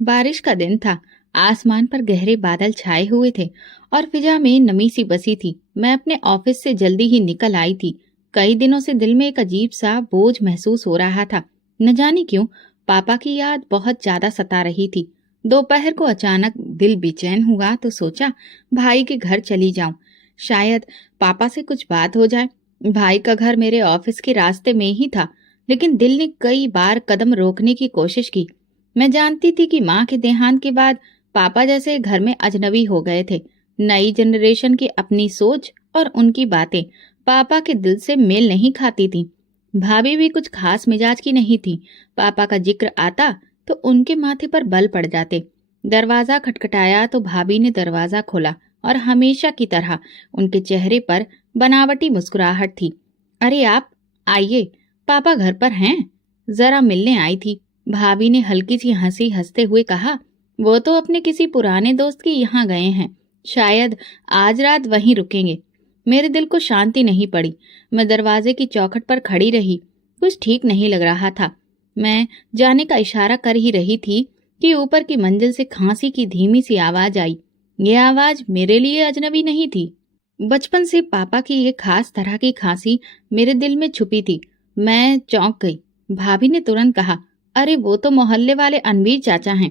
बारिश का दिन था। आसमान पर गहरे बादल छाए हुए थे और फिजा में नमी सी बसी थी। मैं अपने ऑफिस से जल्दी ही निकल आई थी। कई दिनों से दिल में एक अजीब सा बोझ महसूस हो रहा था। न जाने क्यों पापा की याद बहुत ज्यादा सता रही थी। दोपहर को अचानक दिल बेचैन हुआ तो सोचा भाई के घर चली जाऊं। शायद पापा से कुछ बात हो जाए। भाई का घर मेरे ऑफिस के रास्ते में ही था, लेकिन दिल ने कई बार कदम रोकने की कोशिश की। मैं जानती थी कि माँ के देहांत के बाद पापा जैसे घर में अजनबी हो गए थे। नई जनरेशन की अपनी सोच और उनकी बातें पापा के दिल से मेल नहीं खाती थी। भाभी भी कुछ खास मिजाज की नहीं थी। पापा का जिक्र आता तो उनके माथे पर बल पड़ जाते। दरवाजा खटखटाया तो भाभी ने दरवाजा खोला और हमेशा की तरह उनके चेहरे पर बनावटी मुस्कुराहट थी। अरे आप आइए, पापा घर पर हैं, जरा मिलने आई थी। भाभी ने हल्की सी हंसी हंसते हुए कहा, वो तो अपने किसी पुराने दोस्त के यहाँ गए हैं, शायद आज रात वहीं रुकेंगे। मेरे दिल को शांति नहीं पड़ी। मैं दरवाजे की चौखट पर खड़ी रही। कुछ ठीक नहीं लग रहा था। मैं जाने का इशारा कर ही रही थी कि ऊपर की मंजिल से खांसी की धीमी सी आवाज आई। यह आवाज मेरे लिए अजनबी नहीं थी। बचपन से पापा की एक खास तरह की खांसी मेरे दिल में छुपी थी। मैं चौंक गई। भाभी ने तुरंत कहा, अरे वो तो मोहल्ले वाले अनवीर चाचा हैं।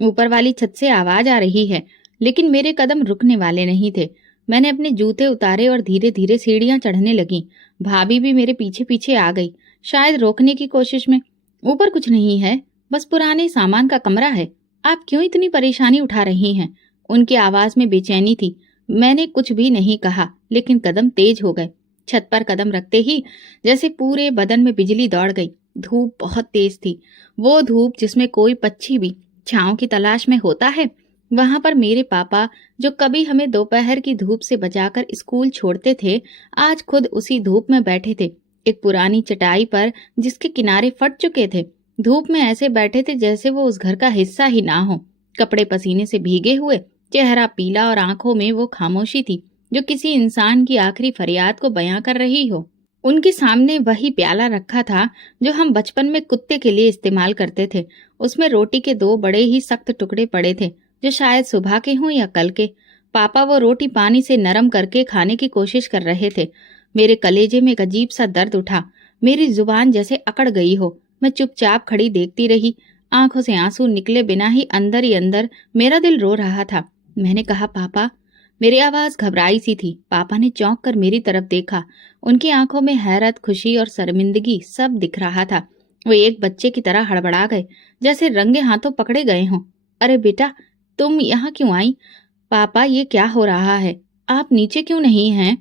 ऊपर वाली छत से आवाज आ रही है। लेकिन मेरे कदम रुकने वाले नहीं थे। मैंने अपने जूते उतारे और धीरे धीरे सीढ़ियां चढ़ने लगी। भाभी भी मेरे पीछे पीछे आ गई, शायद रोकने की कोशिश में। ऊपर कुछ नहीं है, बस पुराने सामान का कमरा है। आप क्यों इतनी परेशानी उठा रही हैं? उनकी आवाज में बेचैनी थी। मैंने कुछ भी नहीं कहा, लेकिन कदम तेज हो गए। छत पर कदम रखते ही जैसे पूरे बदन में बिजली दौड़ गई। धूप बहुत तेज थी, वो धूप जिसमें कोई पक्षी भी छांव की तलाश में होता है। वहां पर मेरे पापा, जो कभी हमें दोपहर की धूप से बचाकर स्कूल छोड़ते थे, आज खुद उसी धूप में बैठे थे, एक पुरानी चटाई पर जिसके किनारे फट चुके थे। धूप में ऐसे बैठे थे जैसे वो उस घर का हिस्सा ही ना हो। कपड़े पसीने से भीगे हुए, चेहरा पीला और आंखों में वो खामोशी थी जो किसी इंसान की आखिरी फरियाद को बयां कर रही हो। उनके सामने वही प्याला रखा था जो हम बचपन में कुत्ते के लिए इस्तेमाल करते थे। उसमें रोटी के दो बड़े ही सख्त टुकड़े पड़े थे, जो शायद सुबह के हों या कल के। पापा वो रोटी पानी से नरम करके खाने की कोशिश कर रहे थे। मेरे कलेजे में एक अजीब सा दर्द उठा। मेरी जुबान जैसे अकड़ गई हो। मैं चुपचाप खड़ी देखती रही। आंखों से आंसू निकले बिना ही अंदर मेरा दिल रो रहा था। मैंने कहा, पापा। मेरी आवाज घबराई सी थी। पापा ने चौंक कर मेरी तरफ देखा। उनकी आंखों में हैरत, खुशी और शर्मिंदगी सब दिख रहा था। वो एक बच्चे की तरह हड़बड़ा गए, जैसे रंगे हाथों पकड़े गए हों। अरे बेटा, तुम यहाँ क्यों आई? पापा, ये क्या हो रहा है? आप नीचे क्यों नहीं हैं?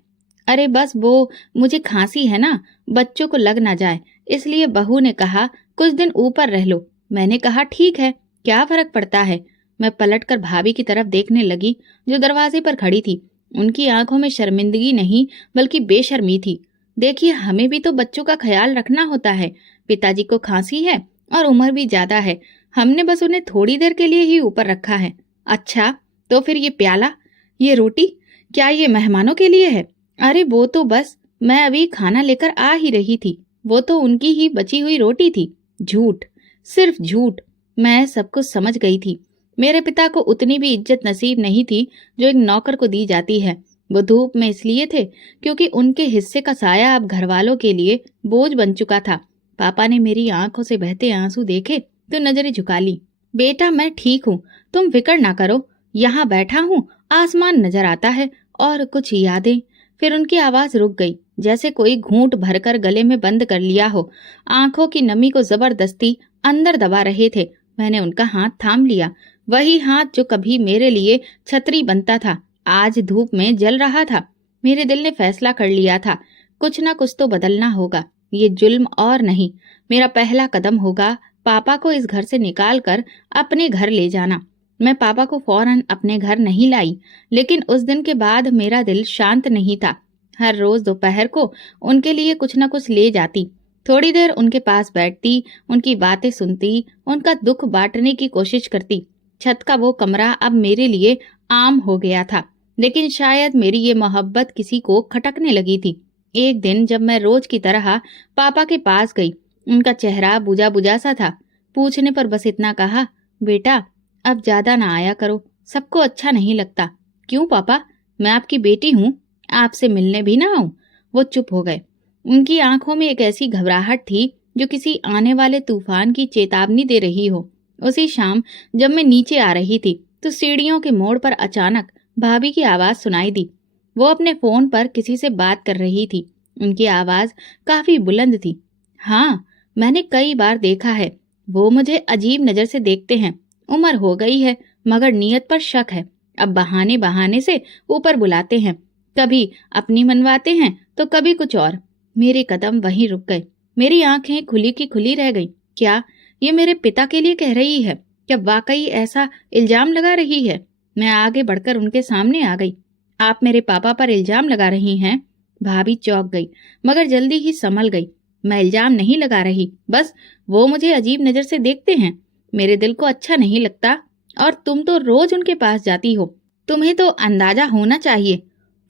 अरे बस वो, मुझे खांसी है ना, बच्चों को लग ना जाए, इसलिए बहू ने कहा कुछ दिन ऊपर रह लो। मैंने कहा ठीक है, क्या फर्क पड़ता है। मैं पलटकर भाभी की तरफ देखने लगी, जो दरवाजे पर खड़ी थी। उनकी आंखों में शर्मिंदगी नहीं, बल्कि बेशर्मी थी। देखिए, हमें भी तो बच्चों का ख्याल रखना होता है। पिताजी को खांसी है और उम्र भी ज्यादा है। हमने बस उन्हें थोड़ी देर के लिए ही ऊपर रखा है। अच्छा, तो फिर ये प्याला, ये रोटी, क्या ये मेहमानों के लिए है? अरे वो तो बस मैं अभी खाना लेकर आ ही रही थी। वो तो उनकी ही बची हुई रोटी थी। झूठ, सिर्फ झूठ। मैं सब कुछ समझ गई थी। मेरे पिता को उतनी भी इज्जत नसीब नहीं थी जो एक नौकर को दी जाती है। वो धूप में इसलिए थे क्योंकि उनके हिस्से का साया अब घर वालों के लिए बोझ बन चुका था। पापा ने मेरी आंखों से बहते आंसू देखे तो नजरें झुका ली। बेटा, मैं ठीक हूँ, तुम फिक्र ना करो। यहाँ बैठा हूँ, आसमान नजर आता है और कुछ यादें। फिर उनकी आवाज रुक गई, जैसे कोई घूंट भरकर गले में बंद कर लिया हो। आंखों की नमी को जबरदस्ती अंदर दबा रहे थे। मैंने उनका हाथ थाम लिया, वही हाथ जो कभी मेरे लिए छतरी बनता था, आज धूप में जल रहा था। मेरे दिल ने फैसला कर लिया था, कुछ ना कुछ तो बदलना होगा। ये जुल्म और नहीं, मेरा पहला कदम होगा पापा को इस घर से निकाल कर अपने घर ले जाना। मैं पापा को फौरन अपने घर नहीं लाई, लेकिन उस दिन के बाद मेरा दिल शांत नहीं था। हर रोज दोपहर को उनके लिए कुछ न कुछ ले जाती, थोड़ी देर उनके पास बैठती, उनकी बातें सुनती, उनका दुख बांटने की कोशिश करती। छत का वो कमरा अब मेरे लिए आम हो गया था, लेकिन शायद मेरी ये मोहब्बत किसी को खटकने लगी थी। एक दिन जब मैं रोज की तरह पापा के पास गई, उनका चेहरा बुझा बुझा सा था। पूछने पर बस इतना कहा, बेटा अब ज्यादा ना आया करो, सबको अच्छा नहीं लगता। क्यों पापा, मैं आपकी बेटी हूँ, आपसे मिलने भी ना आऊं? वो चुप हो गए। उनकी आंखों में एक ऐसी घबराहट थी जो किसी आने वाले तूफान की चेतावनी दे रही हो। उसी शाम जब मैं नीचे आ रही थी तो सीढ़ियों के मोड़ पर अचानक भाभी की आवाज सुनाई दी। वो अपने फोन पर किसी से बात कर रही थी। उनकी आवाज काफी बुलंद थी। हाँ, मैंने कई बार देखा है, वो मुझे अजीब नजर से देखते हैं। उम्र हो गई है मगर नीयत पर शक है। अब बहाने बहाने से ऊपर बुलाते हैं, कभी अपनी मनवाते हैं तो कभी कुछ और। मेरे कदम वहीं रुक गए, मेरी आंखें खुली की खुली रह गईं। क्या ये मेरे पिता के लिए कह रही है? क्या वाकई ऐसा इल्जाम लगा रही है? मैं आगे बढ़कर उनके सामने आ गई। आप मेरे पापा पर इल्जाम लगा रही हैं? भाभी चौंक गई मगर जल्दी ही संभल गई। मैं इल्जाम नहीं लगा रही, बस वो मुझे अजीब नजर से देखते हैं। मेरे दिल को अच्छा नहीं लगता। और तुम तो रोज उनके पास जाती हो, तुम्हें तो अंदाजा होना चाहिए।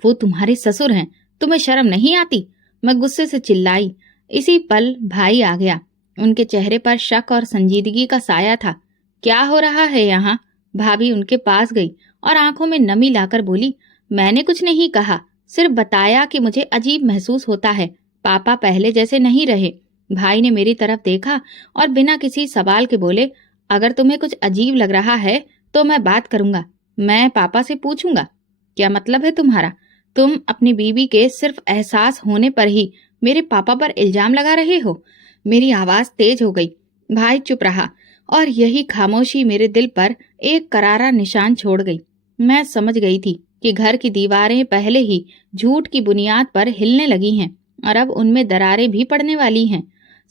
वो तुम्हारे ससुर हैं, तुम्हें शर्म नहीं आती? मैं गुस्से से चिल्लाई। इसी पल भाई आ गया। उनके चेहरे पर शक और संजीदगी का साया था। क्या हो रहा है यहाँ? भाभी उनके पास गई और आंखों में नमी लाकर बोली, मैंने कुछ नहीं कहा, सिर्फ बताया कि मुझे अजीब महसूस होता है। पापा पहले जैसे नहीं रहे। भाई ने मेरी तरफ देखा और बिना किसी सवाल के बोले, अगर तुम्हें कुछ अजीब लग रहा है तो मैं बात करूंगा, मैं पापा से पूछूंगा। क्या मतलब है तुम्हारा? तुम अपनी बीवी के सिर्फ एहसास होने पर ही मेरे पापा पर इल्जाम लगा रहे हो? मेरी आवाज तेज हो गई। भाई चुप रहा और यही खामोशी मेरे दिल पर एक करारा निशान छोड़ गई। मैं समझ गई थी कि घर की दीवारें पहले ही झूठ की बुनियाद पर हिलने लगी हैं और अब उनमें दरारें भी पड़ने वाली हैं।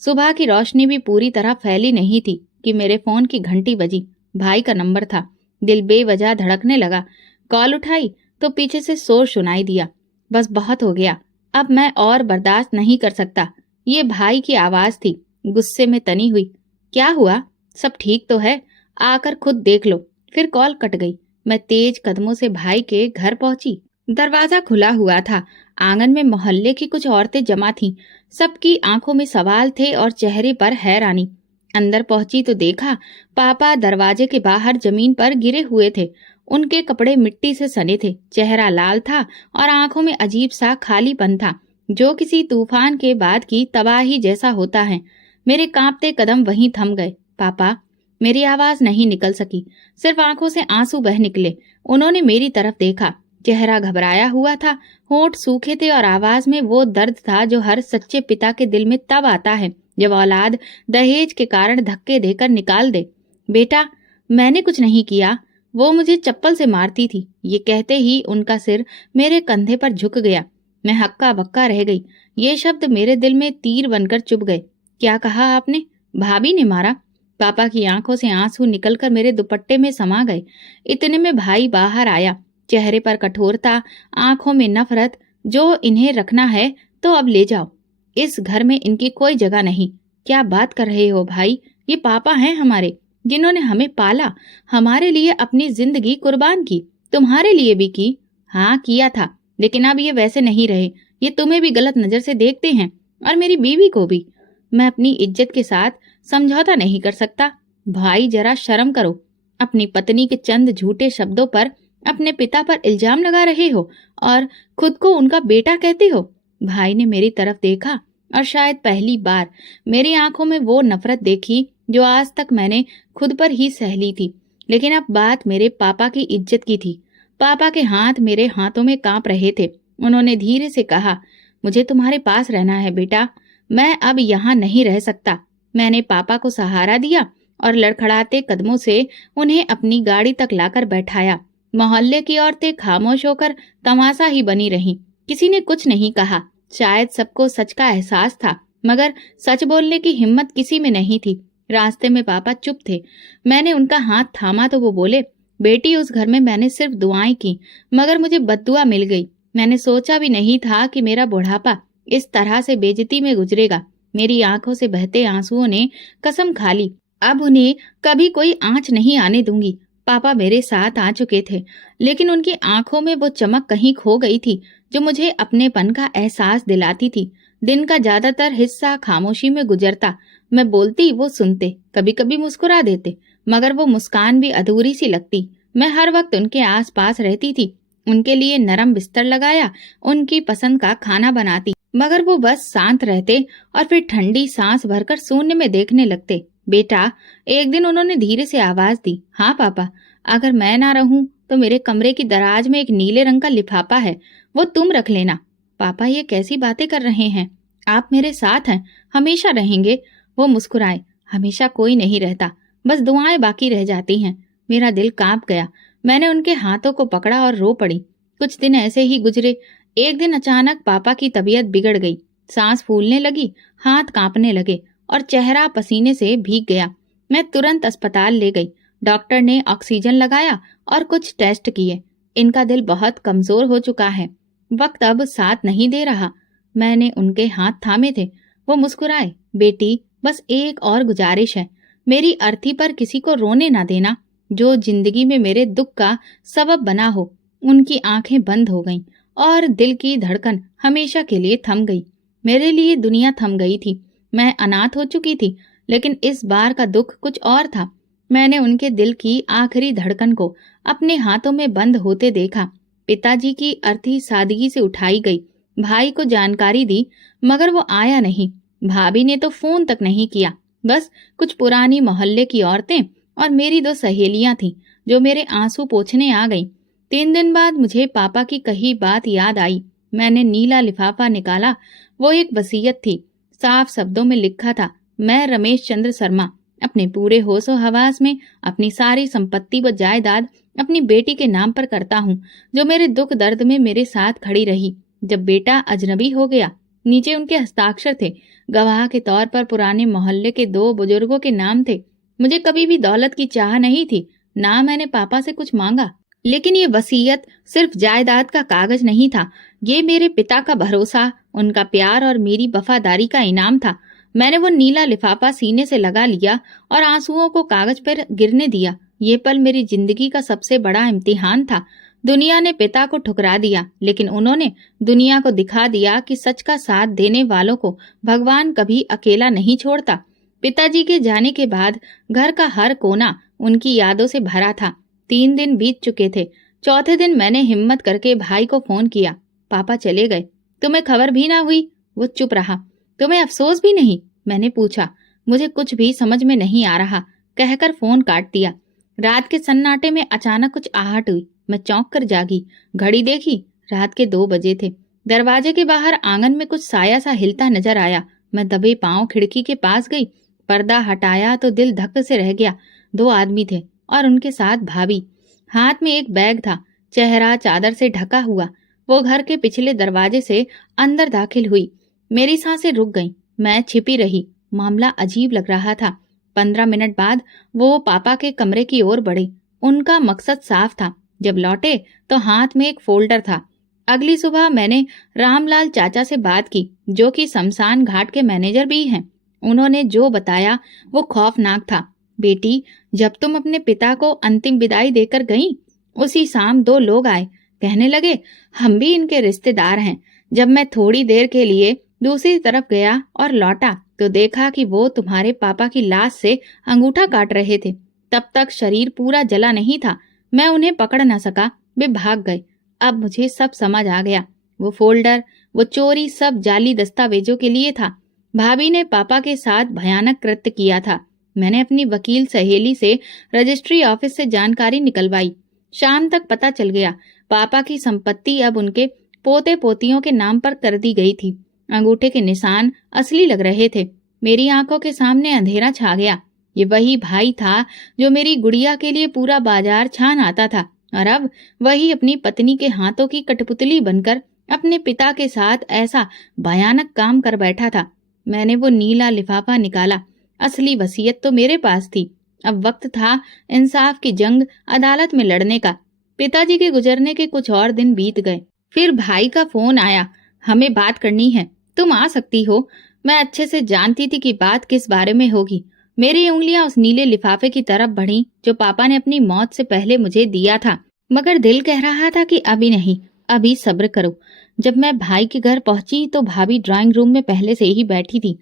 सुबह की रोशनी भी पूरी तरह फैली नहीं थी कि मेरे फोन की घंटी बजी। भाई का नंबर था। दिल बेवजह धड़कने लगा। कॉल उठाई तो पीछे से शोर सुनाई दिया। बस बहुत हो गया, अब मैं और बर्दाश्त नहीं कर सकता। ये भाई की आवाज थी, गुस्से में तनी हुई। क्या हुआ? सब ठीक तो है? आकर खुद देख लो। फिर कॉल कट गई। मैं तेज कदमों से भाई के घर पहुंची। दरवाजा खुला हुआ था। आंगन में मोहल्ले की कुछ औरतें जमा थीं। सबकी आंखों में सवाल थे और चेहरे पर हैरानी। अंदर पहुंची तो देखा पापा दरवाजे के बाहर जमीन पर गिरे हुए थे। उनके कपड़े मिट्टी से सने थे, चेहरा लाल था और आंखों में अजीब सा खालीपन था, जो किसी तूफान के बाद की तबाही जैसा होता है। मेरे कांपते कदम वहीं थम गए। पापा, मेरी आवाज नहीं निकल सकी, सिर्फ आंखों से आंसू बह निकले। उन्होंने मेरी तरफ देखा। चेहरा घबराया हुआ था, होंठ सूखे थे और आवाज में वो दर्द था जो हर सच्चे पिता के दिल में तब आता है जब औलाद दहेज के कारण धक्के देकर निकाल दे। बेटा, मैंने कुछ नहीं किया, वो मुझे चप्पल से मारती थी। ये कहते ही उनका सिर मेरे कंधे पर झुक गया। मैं हक्का बक्का रह गई। ये शब्द मेरे दिल में तीर बनकर चुभ गए। क्या कहा आपने? भाभी ने मारा? पापा की आंखों से आंसू निकलकर मेरे दुपट्टे में समा गए। इतने में भाई बाहर आया, चेहरे पर कठोरता, आंखों में नफरत। जो इन्हें रखना है तो अब ले जाओ, इस घर में इनकी कोई जगह नहीं। क्या बात कर रहे हो भाई? ये पापा हैं हमारे, जिन्होंने हमें पाला, हमारे लिए अपनी जिंदगी कुर्बान की, तुम्हारे लिए भी की। हाँ किया था, लेकिन अब ये वैसे नहीं रहे। ये तुम्हें भी गलत नजर से देखते हैं और मेरी बीवी को भी। मैं अपनी इज्जत के साथ समझौता नहीं कर सकता। भाई जरा शर्म करो। अपनी पत्नी के चंद झूठे शब्दों पर अपने पिता पर इल्जाम लगा रहे हो और खुद को उनका बेटा कहते हो। भाई ने मेरी तरफ देखा और शायद पहली बार मेरी आंखों में वो नफरत देखी जो आज तक मैंने खुद पर ही सह ली थी। लेकिन अब बात मेरे पापा की इज्जत की थी। पापा के हाथ मेरे हाथों में कांप रहे थे। उन्होंने धीरे से कहा, मुझे तुम्हारे पास रहना है बेटा, मैं अब यहाँ नहीं रह सकता। मैंने पापा को सहारा दिया और लड़खड़ाते कदमों से उन्हें अपनी गाड़ी तक लाकर बैठाया। मोहल्ले की औरतें खामोश होकर तमाशा ही बनी रहीं। किसी ने कुछ नहीं कहा। शायद सबको सच का एहसास था, मगर सच बोलने की हिम्मत किसी में नहीं थी। रास्ते में पापा चुप थे। मैंने उनका हाथ थामा तो वो बोले, बेटी, उस घर में मैंने सिर्फ दुआएं की, मगर मुझे बद्दुआ मिल गई। मैंने सोचा भी नहीं था कि मेरा बुढ़ापा इस तरह से बेइज्जती में गुजरेगा। मेरी आंखों से बहते आंसुओं ने कसम खा ली, अब उन्हें कभी कोई आंच नहीं आने दूंगी। पापा मेरे साथ आ चुके थे, लेकिन उनकी आंखों में वो चमक कहीं खो गई थी जो मुझे अपनेपन का एहसास दिलाती थी। दिन का ज्यादातर हिस्सा खामोशी में गुजरता। मैं बोलती, वो सुनते, कभी कभी मुस्कुरा देते, मगर वो मुस्कान भी अधूरी सी लगती। मैं हर वक्त उनके आसपास रहती थी, उनके लिए नरम बिस्तर लगाया, उनकी पसंद का खाना बनाती, मगर वो बस शांत रहते और फिर ठंडी सांस भरकर शून्य में देखने लगते। बेटा, एक दिन उन्होंने धीरे से आवाज दी, हाँ पापा, अगर मैं ना रहूं तो मेरे कमरे की दराज में एक नीले रंग का लिफाफा है, वो तुम रख लेना। पापा, ये कैसी बातें कर रहे हैं? आप मेरे साथ हैं, हमेशा रहेंगे। वो मुस्कुराए, हमेशा कोई नहीं रहता, बस दुआएं बाकी रह जाती हैं। मेरा दिल कांप गया। मैंने उनके हाथों को पकड़ा और रो पड़ी। कुछ दिन ऐसे ही गुजरे। एक दिन अचानक पापा की तबीयत बिगड़ गई। सांस फूलने लगी, हाथ कांपने लगे और चेहरा पसीने से भीग गया। मैं तुरंत अस्पताल ले गई। डॉक्टर ने ऑक्सीजन लगाया और कुछ टेस्ट किए। इनका दिल बहुत कमजोर हो चुका है, वक्त अब साथ नहीं दे रहा। मैंने उनके हाथ थामे थे। वो मुस्कुराए, बेटी, बस एक और गुजारिश है, मेरी अर्थी पर किसी को रोने ना देना, जो जिंदगी में मेरे दुख का सबब बना हो। उनकी आंखें बंद हो गईं और दिल की धड़कन हमेशा के लिए थम गई। मेरे लिए दुनिया थम गई थी। मैं अनाथ हो चुकी थी, लेकिन इस बार का दुख कुछ और था। मैंने उनके दिल की आखिरी धड़कन को अपने हाथों में बंद होते देखा। पिताजी की अर्थी सादगी से उठाई गई। भाई को जानकारी दी, मगर वो आया नहीं। भाभी ने तो फोन तक नहीं किया। बस कुछ पुरानी मोहल्ले की औरतें और मेरी 2 सहेलियां थीं, जो मेरे आंसू पोंछने आ गईं। 3 दिन बाद मुझे पापा की कही बात याद आई। मैंने नीला लिफाफा निकाला। वो एक वसीयत थी। साफ शब्दों में लिखा था, मैं रमेश चंद्र शर्मा अपने पूरे होशो हवास में अपनी सारी संपत्ति व जायदाद अपनी बेटी के नाम पर करता हूँ, जो मेरे दुख दर्द में मेरे साथ खड़ी रही जब बेटा अजनबी हो गया। नीचे उनके हस्ताक्षर थे। गवाह के तौर पर पुराने मोहल्ले के 2 बुजुर्गों के नाम थे। मुझे कभी भी दौलत की चाह नहीं थी, ना मैंने पापा से कुछ मांगा। लेकिन ये वसीयत सिर्फ जायदाद का कागज नहीं था, ये मेरे पिता का भरोसा, उनका प्यार और मेरी वफादारी का इनाम था। मैंने वो नीला लिफाफा सीने से लगा लिया और आंसुओं को कागज पर गिरने दिया। ये पल मेरी जिंदगी का सबसे बड़ा इम्तिहान था। दुनिया ने पिता को ठुकरा दिया, लेकिन उन्होंने दुनिया को दिखा दिया कि सच का साथ देने वालों को भगवान कभी अकेला नहीं छोड़ता। पिताजी के जाने के बाद घर का हर कोना उनकी यादों से भरा था। 3 दिन बीत चुके थे। चौथे दिन मैंने हिम्मत करके भाई को फोन किया, पापा चले गए, तुम्हें खबर भी ना हुई? वो चुप रहा। तुम्हें अफसोस भी नहीं? मैंने पूछा। मुझे कुछ भी समझ में नहीं आ रहा, कहकर फोन काट दिया। रात के सन्नाटे में अचानक कुछ आहट हुई। मैं चौंक कर जागी। घड़ी देखी, रात के 2 बजे थे। दरवाजे के बाहर आंगन में कुछ साया सा हिलता नजर आया। मैं दबे पांव खिड़की के पास गई। पर्दा हटाया तो दिल धक से रह गया। 2 आदमी थे और उनके साथ भाभी। हाथ में एक बैग था, चेहरा चादर से ढका हुआ। वो घर के पिछले दरवाजे से अंदर दाखिल हुई। मेरी सांसें रुक गईं। मैं छिपी रही। मामला अजीब लग रहा था। 15 मिनट बाद वो पापा के कमरे की ओर बढ़े। उनका मकसद साफ था। जब लौटे तो हाथ में एक फोल्डर था। अगली सुबह मैंने रामलाल चाचा से बात की, जो कि शमशान घाट के मैनेजर भी हैं। उन्होंने जो बताया वो खौफनाक था। बेटी, जब तुम अपने पिता को अंतिम विदाई देकर गईं, उसी शाम 2 लोग आए। कहने लगे, हम भी इनके रिश्तेदार हैं। जब मैं थोड़ी देर के लिए दूसरी तरफ गया और लौटा तो देखा कि वो तुम्हारे पापा की लाश से अंगूठा काट रहे थे। तब तक शरीर पूरा जला नहीं था। मैं उन्हें पकड़ न सका, वे भाग गए। अब मुझे सब समझ आ गया। वो फोल्डर, वो चोरी, सब जाली दस्तावेजों के लिए था। भाभी ने पापा के साथ भयानक कृत्य किया था। मैंने अपनी वकील सहेली से रजिस्ट्री ऑफिस से जानकारी निकलवाई। शाम तक पता चल गया, पापा की संपत्ति अब उनके पोते पोतियों के नाम पर कर दी गई थी। अंगूठे के निशान असली लग रहे थे। मेरी आंखों के सामने अंधेरा छा गया। ये वही भाई था जो मेरी गुड़िया के लिए पूरा बाजार छान आता था, और अब वही अपनी पत्नी के हाथों की कठपुतली बनकर अपने पिता के साथ ऐसा भयानक काम कर बैठा था। मैंने वो नीला लिफाफा निकाला। असली वसीयत तो मेरे पास थी। अब वक्त था इंसाफ की जंग अदालत में लड़ने का। पिताजी के गुजरने के कुछ और दिन बीत गए। फिर भाई का फोन आया, हमें बात करनी है, तुम आ सकती हो। मैं अच्छे से जानती थी कि बात किस बारे में होगी। मेरी उंगलियां उस नीले लिफाफे की तरफ बढ़ीं जो पापा ने अपनी मौत से पहले मुझे दिया था, मगर दिल कह रहा था कि अभी नहीं, अभी सब्र करो। जब मैं भाई के घर पहुंची तो भाभी ड्राइंग रूम में पहले से ही बैठी थी।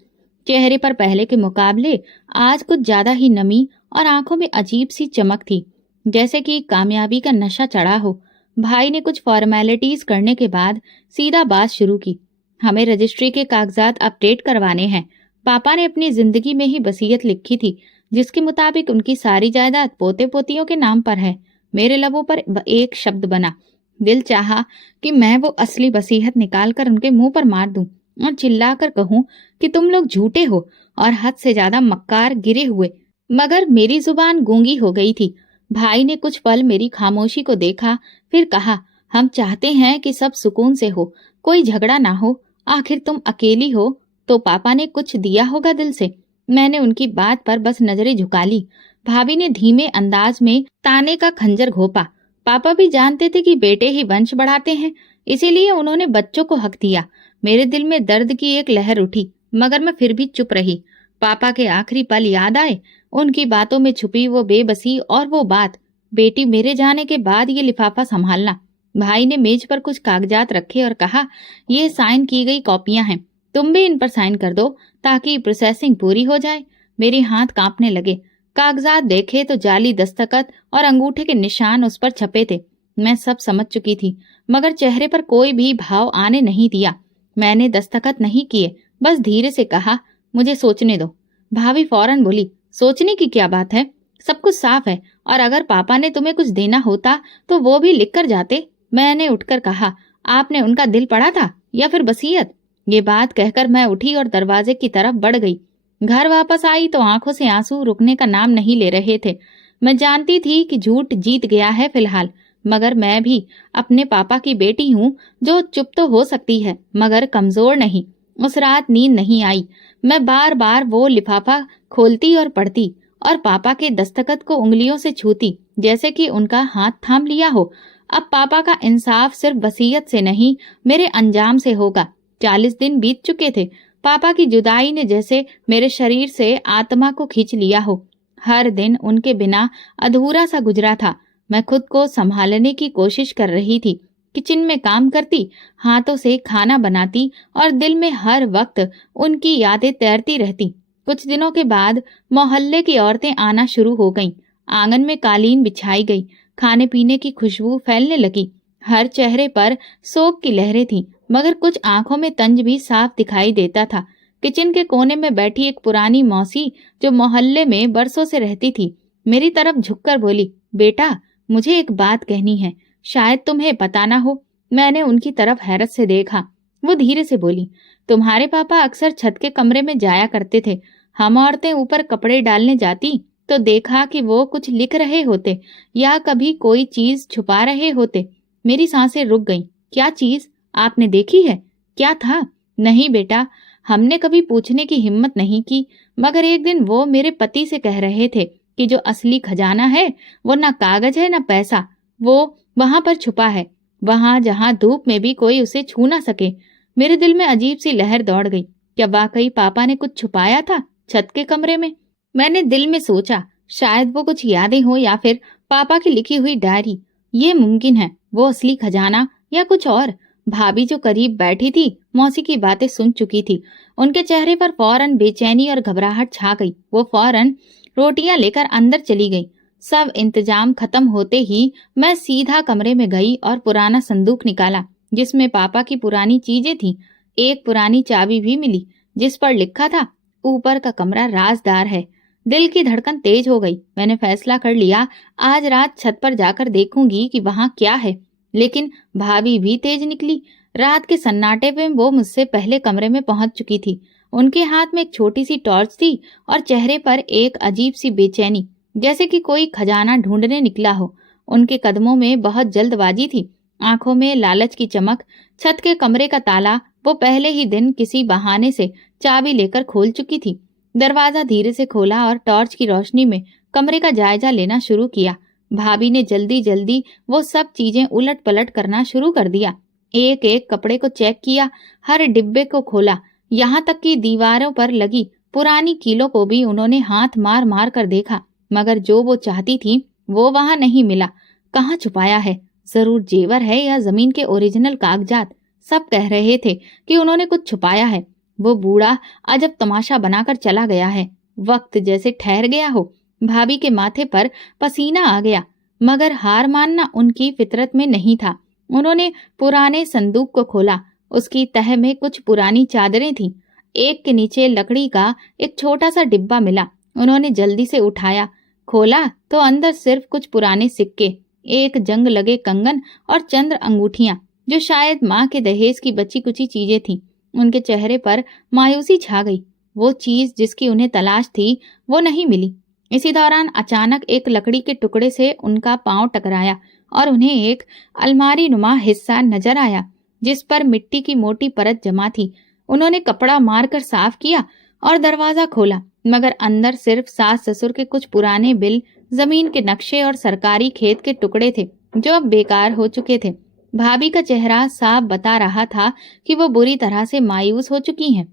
चेहरे पर पहले के मुकाबले आज कुछ ज्यादा ही नमी और आंखों में अजीब सी चमक थी, जैसे कि कामयाबी का नशा चढ़ा हो। भाई ने कुछ फॉर्मेलिटीज करने के बाद सीधा बात शुरू की। हमें रजिस्ट्री के कागजात अपडेट करवाने हैं। पापा ने अपनी जिंदगी में ही वसीयत लिखी थी, जिसके मुताबिक उनकी सारी जायदाद पोते पोतियों के नाम पर है। मेरे लबों पर एक शब्द बना। दिल चाहा कि मैं वो असली वसीयत निकाल कर उनके मुंह पर मार दूं और चिल्लाकर कहूं कि तुम लोग झूठे हो और हद से ज्यादा मक्कार गिरे हुए, मगर मेरी जुबान गूंगी हो गई थी। भाई ने कुछ पल मेरी खामोशी को देखा, फिर कहा, हम चाहते हैं कि सब सुकून से हो, कोई झगड़ा ना हो। आखिर तुम अकेली हो तो पापा ने कुछ दिया होगा दिल से। मैंने उनकी बात पर बस नजरें झुका ली। भाभी ने धीमे अंदाज में ताने का खंजर घोंपा। पापा भी जानते थे कि बेटे ही वंश बढ़ाते हैं, इसीलिए उन्होंने बच्चों को हक दिया। मेरे दिल में दर्द की एक लहर उठी, मगर मैं फिर भी चुप रही। पापा के आखिरी पल याद आए, उनकी बातों में छुपी वो बेबसी और वो बात, बेटी मेरे जाने के बाद ये लिफाफा संभालना। भाई ने मेज पर कुछ कागजात रखे और कहा, ये साइन की गई कॉपियां हैं, तुम भी इन पर साइन कर दो ताकि प्रोसेसिंग पूरी हो जाए। मेरे हाथ कांपने लगे। कागजात देखे तो जाली दस्तखत और अंगूठे के निशान उस पर छपे थे। मैं सब समझ चुकी थी, मगर चेहरे पर कोई भी भाव आने नहीं दिया। मैंने दस्तखत नहीं किए, बस धीरे से कहा, मुझे सोचने दो। भाभी फौरन बोली, सोचने की क्या बात है, सब कुछ साफ है, और अगर पापा ने तुम्हें कुछ देना होता तो वो भी लिख कर जाते। मैंने उठकर कहा, आपने उनका दिल पढ़ा था या फिर वसीयत? ये बात कहकर मैं उठी और दरवाजे की तरफ बढ़ गई। घर वापस आई तो आंखों से आंसू रुकने का नाम नहीं ले रहे थे। मैं जानती थी कि झूठ जीत गया है फिलहाल, मगर मैं भी अपने पापा की बेटी हूँ, जो चुप तो हो सकती है मगर कमजोर नहीं। उस रात नींद नहीं आई। मैं बार बार वो लिफाफा खोलती और पढ़ती और पापा के दस्तखत को उंगलियों से छूती, जैसे कि उनका हाथ थाम लिया हो। अब पापा का इंसाफ सिर्फ वसीयत से नहीं, मेरे अंजाम से होगा। 40 दिन बीत चुके थे। पापा की जुदाई ने जैसे मेरे शरीर से आत्मा को खींच लिया हो। हर दिन उनके बिना अधूरा सा गुजरा था। मैं खुद को संभालने की कोशिश कर रही थी। किचन में काम करती, हाथों से खाना बनाती और दिल में हर वक्त उनकी यादें तैरती रहती। कुछ दिनों के बाद मोहल्ले की औरतें आना शुरू हो गईं। आंगन में कालीन बिछाई गई, खाने पीने की खुशबू फैलने लगी। हर चेहरे पर शोक की लहरें थीं, मगर कुछ आंखों में तंज भी साफ दिखाई देता था। किचन के कोने में बैठी एक पुरानी मौसी, जो मोहल्ले में बरसों से रहती थी, मेरी तरफ झुककर बोली, बेटा, मुझे एक बात कहनी है, शायद तुम्हें पता ना हो। मैंने उनकी तरफ हैरत से देखा। वो धीरे से बोली, तुम्हारे पापा अक्सर छत के कमरे में जाया करते थे। हम औरतें ऊपर कपड़े डालने जाती तो देखा कि वो कुछ लिख रहे होते या कभी कोई चीज छुपा रहे होते। मेरी सांसें रुक गईं। क्या चीज? आपने देखी है? क्या था? नहीं बेटा, हमने कभी पूछने की हिम्मत नहीं की, मगर एक दिन वो मेरे पति से कह रहे थे कि जो असली खजाना है वो ना कागज है ना पैसा, वो वहां पर छुपा है, वहां जहां धूप में भी कोई उसे छू ना सके। मेरे दिल में अजीब सी लहर दौड़ गई। क्या वाकई पापा ने कुछ छुपाया था छत के कमरे में? मैंने दिल में सोचा, शायद वो कुछ यादें हो या फिर पापा की लिखी हुई डायरी। ये मुमकिन है, वो असली खजाना या कुछ और। भाभी जो करीब बैठी थी, मौसी की बातें सुन चुकी थी। उनके चेहरे पर फौरन बेचैनी और घबराहट छा गई। वो फौरन रोटियां लेकर अंदर चली गई। सब इंतजाम खत्म होते ही मैं सीधा कमरे में गई और पुराना संदूक निकाला, जिसमें पापा की पुरानी चीजें थीं। एक पुरानी चाबी भी मिली, जिस पर लिखा था, ऊपर का कमरा राजदार है। दिल की धड़कन तेज हो गई। मैंने फैसला कर लिया, आज रात छत पर जाकर देखूंगी कि वहां क्या है। लेकिन भाभी भी तेज निकली। रात के सन्नाटे में वो मुझसे पहले कमरे में पहुंच चुकी थी। उनके हाथ में एक छोटी सी टॉर्च थी और चेहरे पर एक अजीब सी बेचैनी, जैसे कि कोई खजाना ढूंढने निकला हो। उनके कदमों में बहुत जल्दबाजी थी, आंखों में लालच की चमक। छत के कमरे का ताला वो पहले ही दिन किसी बहाने से चाबी लेकर खोल चुकी थी। दरवाजा धीरे से खोला और टॉर्च की रोशनी में कमरे का जायजा लेना शुरू किया। भाभी ने जल्दी जल्दी वो सब चीजें उलट पलट करना शुरू कर दिया। एक एक कपड़े को चेक किया, हर डिब्बे को खोला, यहाँ तक कि दीवारों पर लगी पुरानी कीलों को भी उन्होंने हाथ मार मार कर देखा, मगर जो वो चाहती थी वो वहां नहीं मिला। कहाँ छुपाया है? जरूर जेवर है या जमीन के ओरिजिनल कागजात। सब कह रहे थे कि उन्होंने कुछ छुपाया है। वो बूढ़ा अजब तमाशा बनाकर चला गया है। वक्त जैसे ठहर गया हो। भाभी के माथे पर पसीना आ गया, मगर हार मानना उनकी फितरत में नहीं था। उन्होंने पुराने संदूक को खोला। उसकी तह में कुछ पुरानी चादरें थीं। एक के नीचे लकड़ी का एक छोटा सा डिब्बा मिला। उन्होंने जल्दी से उठाया, खोला तो अंदर सिर्फ कुछ पुराने सिक्के, एक जंग लगे कंगन और चंद्र अंगूठियां, जो शायद माँ के दहेज की बची कुची चीजें थीं। उनके चेहरे पर मायूसी छा गई। वो चीज जिसकी उन्हें तलाश थी वो नहीं मिली। इसी दौरान अचानक एक लकड़ी के टुकड़े से उनका पांव टकराया और उन्हें एक अलमारी नुमा हिस्सा नजर आया जिस पर मिट्टी की मोटी परत जमा थी। उन्होंने कपड़ा मारकर साफ किया और दरवाजा खोला, मगर अंदर सिर्फ सास ससुर के कुछ पुराने बिल, जमीन के नक्शे और सरकारी खेत के टुकड़े थे जो अब बेकार हो चुके थे। भाभी का चेहरा साफ बता रहा था कि वो बुरी तरह से मायूस हो चुकी हैं।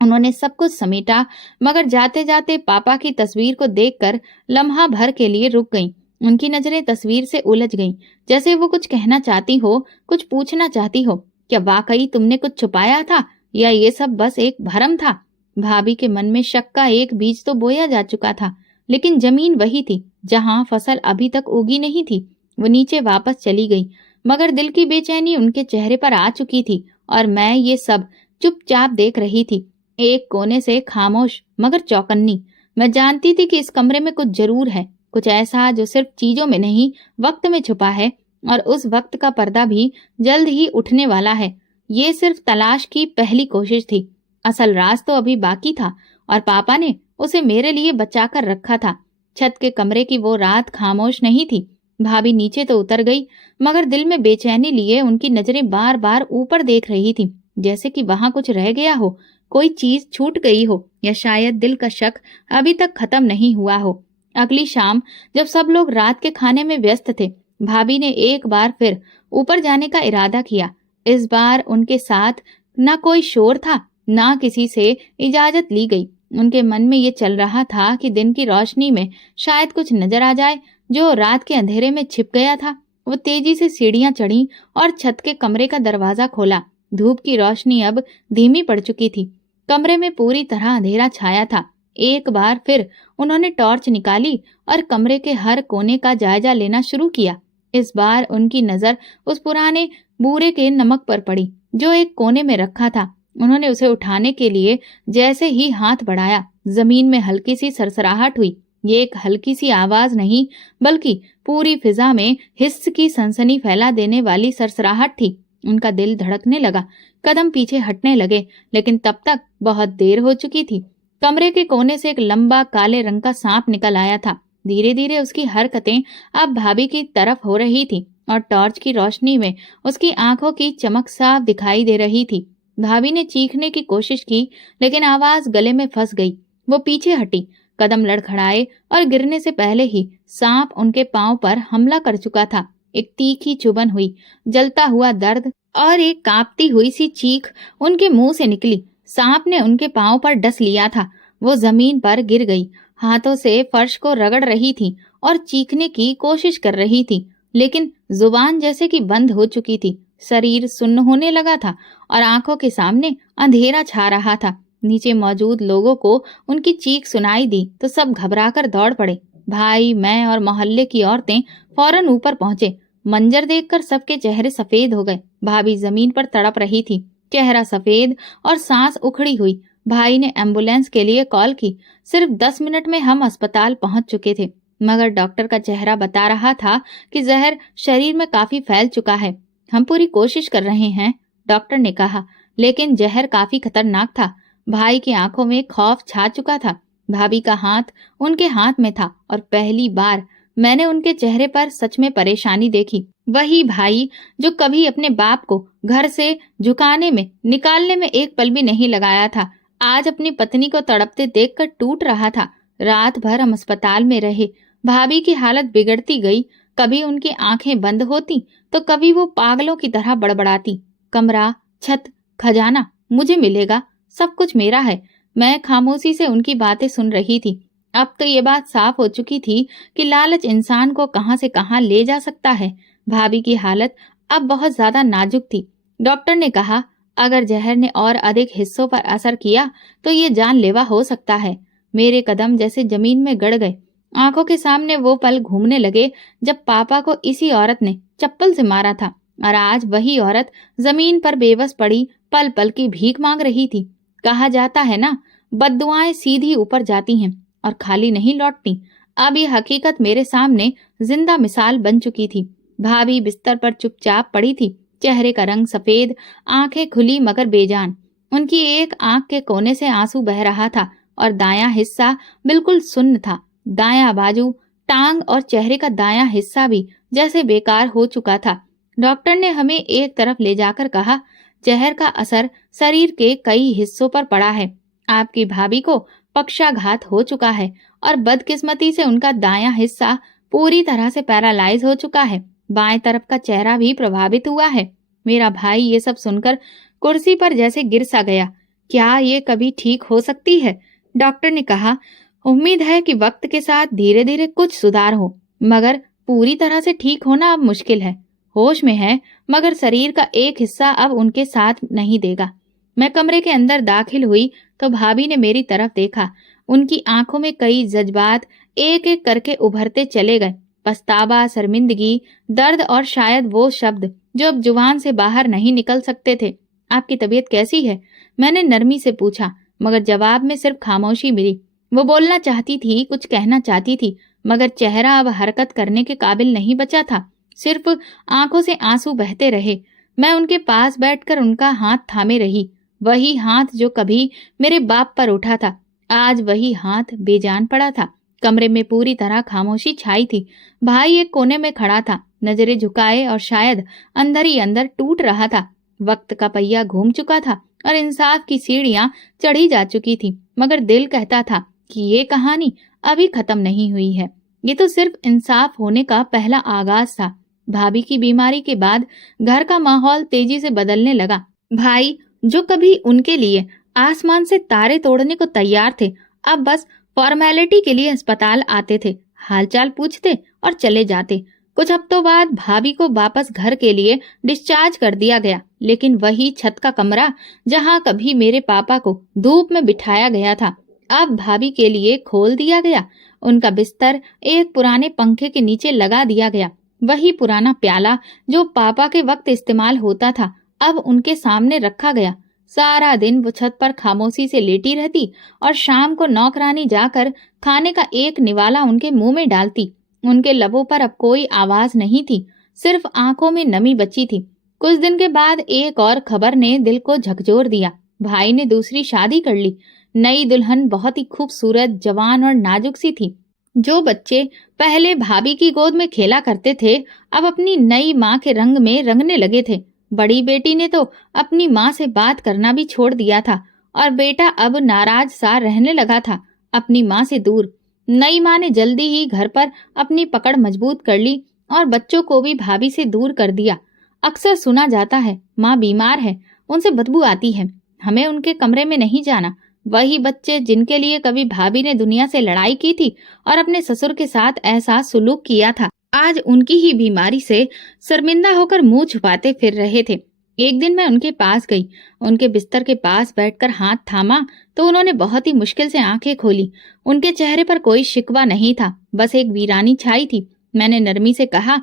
उन्होंने सब कुछ समेटा, मगर जाते जाते पापा की तस्वीर को देखकर लम्हा भर के लिए रुक गईं। उनकी नजरें तस्वीर से उलझ गईं, जैसे वो कुछ कहना चाहती हो, कुछ पूछना चाहती हो। क्या वाकई तुमने कुछ छुपाया था या ये सब बस एक भ्रम था? भाभी के मन में शक का एक बीज तो बोया जा चुका था, लेकिन जमीन वही थी जहां फसल अभी तक उगी नहीं थी। वो नीचे वापस चली गई, मगर दिल की बेचैनी उनके चेहरे पर आ चुकी थी और मैं ये सब चुपचाप देख रही थी, एक कोने से खामोश मगर चौकन्नी। मैं जानती थी कि इस कमरे में कुछ जरूर है, कुछ ऐसा जो सिर्फ चीजों में नहीं वक्त में छुपा है, और उस वक्त का पर्दा भी जल्द ही उठने वाला है। ये सिर्फ तलाश की पहली कोशिश थी। असल राज तो अभी बाकी था और पापा ने उसे मेरे लिए बचा कर रखा था। छत के कमरे की वो रात खामोश नहीं थी। भाभी नीचे तो उतर गई, मगर दिल में बेचैनी लिए उनकी नजरें बार बार ऊपर देख रही थी, जैसे कि वहां कुछ रह गया हो, कोई चीज छूट गई हो, या शायद दिल का शक अभी तक खत्म नहीं हुआ हो। अगली शाम जब सब लोग रात के खाने में व्यस्त थे, भाभी ने एक बार फिर ऊपर जाने का इरादा किया। इस बार उनके साथ ना कोई शोर था, ना किसी से इजाजत ली गई। उनके मन में ये चल रहा था कि दिन की रोशनी में शायद कुछ नजर आ जाए जो रात के अंधेरे में छिप गया था। वो तेजी से सीढ़ियां चढ़ी और छत के कमरे का दरवाजा खोला। धूप की रोशनी अब धीमी पड़ चुकी थी। कमरे में पूरी तरह अंधेरा छाया था। एक बार फिर उन्होंने टॉर्च निकाली और कमरे के हर कोने का जायजा लेना शुरू किया। इस बार उनकी नजर उस पुराने बूरे के नमक पर पड़ी जो एक कोने में रखा था। उन्होंने उसे उठाने के लिए जैसे ही हाथ बढ़ाया, जमीन में हल्की सी सरसराहट हुई। ये एक हल्की सी आवाज नहीं, बल्कि पूरी फिजा में हिस्स की सनसनी फैला देने वाली सरसराहट थी। उनका दिल धड़कने लगा, कदम पीछे हटने लगे, लेकिन तब तक बहुत देर हो चुकी थी। कमरे के कोने से एक लंबा काले रंग का सांप निकल आया था। धीरे धीरे उसकी हरकतें अब भाभी की तरफ हो रही थी और टॉर्च की रोशनी में उसकी आंखों की चमक साफ दिखाई दे रही थी। भाभी ने चीखने की कोशिश की, लेकिन आवाज गले में फंस गई। वो पीछे हटी, कदम लड़खड़ाए और गिरने से पहले ही सांप उनके पांव पर हमला कर चुका था। एक तीखी चुभन हुई, जलता हुआ दर्द और एक कांपती हुई सी चीख उनके मुंह से निकली। सांप ने उनके पांव पर डस लिया था। वो जमीन पर गिर गई, हाथों से फर्श को रगड़ रही थी और चीखने की कोशिश कर रही थी, लेकिन जुबान जैसे कि बंद हो चुकी थी। शरीर सुन्न होने लगा था और आंखों के सामने अंधेरा छा रहा था। नीचे मौजूद लोगों को उनकी चीख सुनाई दी तो सब घबराकर दौड़ पड़े। भाई, मैं और मोहल्ले की औरतें फौरन ऊपर पहुंचे। मंजर देखकर सबके चेहरे सफेद हो गए। भाभी जमीन पर तड़प रही थी, चेहरा सफेद और सांस उखड़ी हुई। भाई ने एम्बुलेंस के लिए कॉल की। सिर्फ 10 मिनट में हम अस्पताल पहुंच चुके थे, मगर डॉक्टर का चेहरा बता रहा था कि जहर शरीर में काफी फैल चुका है। हम पूरी कोशिश कर रहे हैं, डॉक्टर ने कहा, लेकिन जहर काफी खतरनाक था। भाई की आंखों में खौफ छा चुका था। भाभी का हाथ उनके हाथ में था और पहली बार मैंने उनके चेहरे पर सच में परेशानी देखी। वही भाई जो कभी अपने बाप को घर से झुकाने में, निकालने में एक पल भी नहीं लगाया था, आज अपनी पत्नी को तड़पते देखकर टूट रहा था। रात भर हम अस्पताल में रहे। भाभी की हालत बिगड़ती गई। कभी उनकी आंखें बंद होती तो कभी वो पागलों की तरह बड़बड़ाती। कमरा, छत, खजाना मुझे मिलेगा, सब कुछ मेरा है। मैं खामोशी से उनकी बातें सुन रही थी। अब तो ये बात साफ हो चुकी थी कि लालच इंसान को कहां से कहां ले जा सकता है। भाभी की हालत अब बहुत ज्यादा नाजुक थी। डॉक्टर ने कहा, अगर जहर ने और अधिक हिस्सों पर असर किया तो ये जानलेवा हो सकता है। मेरे कदम जैसे जमीन में गड़ गए। आंखों के सामने वो पल घूमने लगे जब पापा को इसी औरत ने चप्पल से मारा था, और आज वही औरत जमीन पर बेबस पड़ी पल पल की भीख मांग रही थी। कहा जाता है ना, बद्दुआएं सीधी ऊपर जाती हैं और खाली नहीं लौटती। अब ये हकीकत मेरे सामने जिंदा मिसाल बन चुकी थी। भाभी बिस्तर पर चुपचाप पड़ी थी, चेहरे का रंग सफेद, आंखें खुली मगर बेजान। उनकी एक आंख के कोने से आंसू बह रहा था और दायां हिस्सा बिल्कुल सुन्न था। दायां बाजू, टांग और चेहरे का दायां हिस्सा भी जैसे बेकार हो चुका था। डॉक्टर ने हमें एक तरफ ले जाकर कहा, जहर का असर शरीर के कई हिस्सों पर पड़ा है। आपकी भाभी को पक्षाघात हो चुका है और बदकिस्मती से उनका दायां हिस्सा पूरी तरह से पैरालाइज हो चुका है। बाएं तरफ का चेहरा भी प्रभावित हुआ है। मेरा भाई ये सब सुनकर कुर्सी पर जैसे गिर सा गया। क्या ये कभी ठीक हो सकती है? डॉक्टर ने कहा, उम्मीद है कि वक्त के साथ धीरे धीरे कुछ सुधार हो, मगर पूरी तरह से ठीक होना अब मुश्किल है। होश में है मगर शरीर का एक हिस्सा अब उनके साथ नहीं देगा। मैं कमरे के अंदर दाखिल हुई तो भाभी ने मेरी तरफ देखा। उनकी आंखों में कई जज्बात एक एक करके उभरते चले गए। पछतावा, शर्मिंदगी, दर्द और शायद वो शब्द जो अब जुबान से बाहर नहीं निकल सकते थे। आपकी तबीयत कैसी है? मैंने नरमी से पूछा, मगर जवाब में सिर्फ खामोशी मिली। वो बोलना चाहती थी, कुछ कहना चाहती थी, मगर चेहरा अब हरकत करने के काबिल नहीं बचा था। सिर्फ आंखों से आंसू बहते रहे। मैं उनके पास बैठकर उनका हाथ थामे रही। वही हाथ जो कभी मेरे बाप पर उठा था, आज वही हाथ बेजान पड़ा था। कमरे में पूरी तरह खामोशी छाई थी। भाई एक कोने में खड़ा था, नजरें झुकाए और शायद अंदर ही अंदर टूट रहा था। वक्त का पहिया घूम चुका था और इंसाफ की सीढ़ियां चढ़ी जा चुकी थी, मगर दिल कहता था कि ये कहानी अभी खत्म नहीं हुई है। ये तो सिर्फ इंसाफ होने का पहला आगाज था। भाभी की बीमारी के बाद घर का माहौल तेजी से बदलने लगा। भाई जो कभी उनके लिए आसमान से तारे तोड़ने को तैयार थे, अब बस फॉर्मेलिटी के लिए अस्पताल आते थे, हालचाल पूछते और चले जाते। कुछ हफ्तों बाद भाभी को वापस घर के लिए डिस्चार्ज कर दिया गया, लेकिन वही छत का कमरा जहां कभी मेरे पापा को धूप में बिठाया गया था, अब भाभी के लिए खोल दिया गया। उनका बिस्तर एक पुराने पंखे के नीचे लगा दिया गया। वही पुराना प्याला जो पापा के वक्त इस्तेमाल होता था, अब उनके सामने रखा गया। सारा दिन वो छत पर खामोशी से लेटी रहती और शाम को नौकरानी जाकर खाने का एक निवाला उनके मुंह में डालती। उनके लबों पर अब कोई आवाज नहीं थी, सिर्फ आंखों में नमी बची थी। कुछ दिन के बाद एक और खबर ने दिल को झकझोर दिया। भाई ने दूसरी शादी कर ली। नई दुल्हन बहुत ही खूबसूरत, जवान और नाजुक सी थी। जो बच्चे पहले भाभी की गोद में खेला करते थे, अब अपनी नई माँ के रंग में रंगने लगे थे। बड़ी बेटी ने तो अपनी माँ से बात करना भी छोड़ दिया था और बेटा अब नाराज सा रहने लगा था, अपनी माँ से दूर। नई माँ ने जल्दी ही घर पर अपनी पकड़ मजबूत कर ली और बच्चों को भी भाभी से दूर कर दिया। अक्सर सुना जाता है, माँ बीमार है, उनसे बदबू आती है, हमें उनके कमरे में नहीं जाना। वही बच्चे जिनके लिए कभी भाभी ने दुनिया से लड़ाई की थी और अपने ससुर के साथ ऐसा सुलूक किया था, आज उनकी ही बीमारी से शर्मिंदा होकर मुंह छुपाते फिर रहे थे। एक दिन मैं उनके पास गई, उनके बिस्तर के पास बैठकर हाथ थामा तो उन्होंने बहुत ही मुश्किल से आंखें खोली। उनके चेहरे पर कोई शिकवा नहीं था, बस एक वीरानी छाई थी। मैंने नरमी से कहा,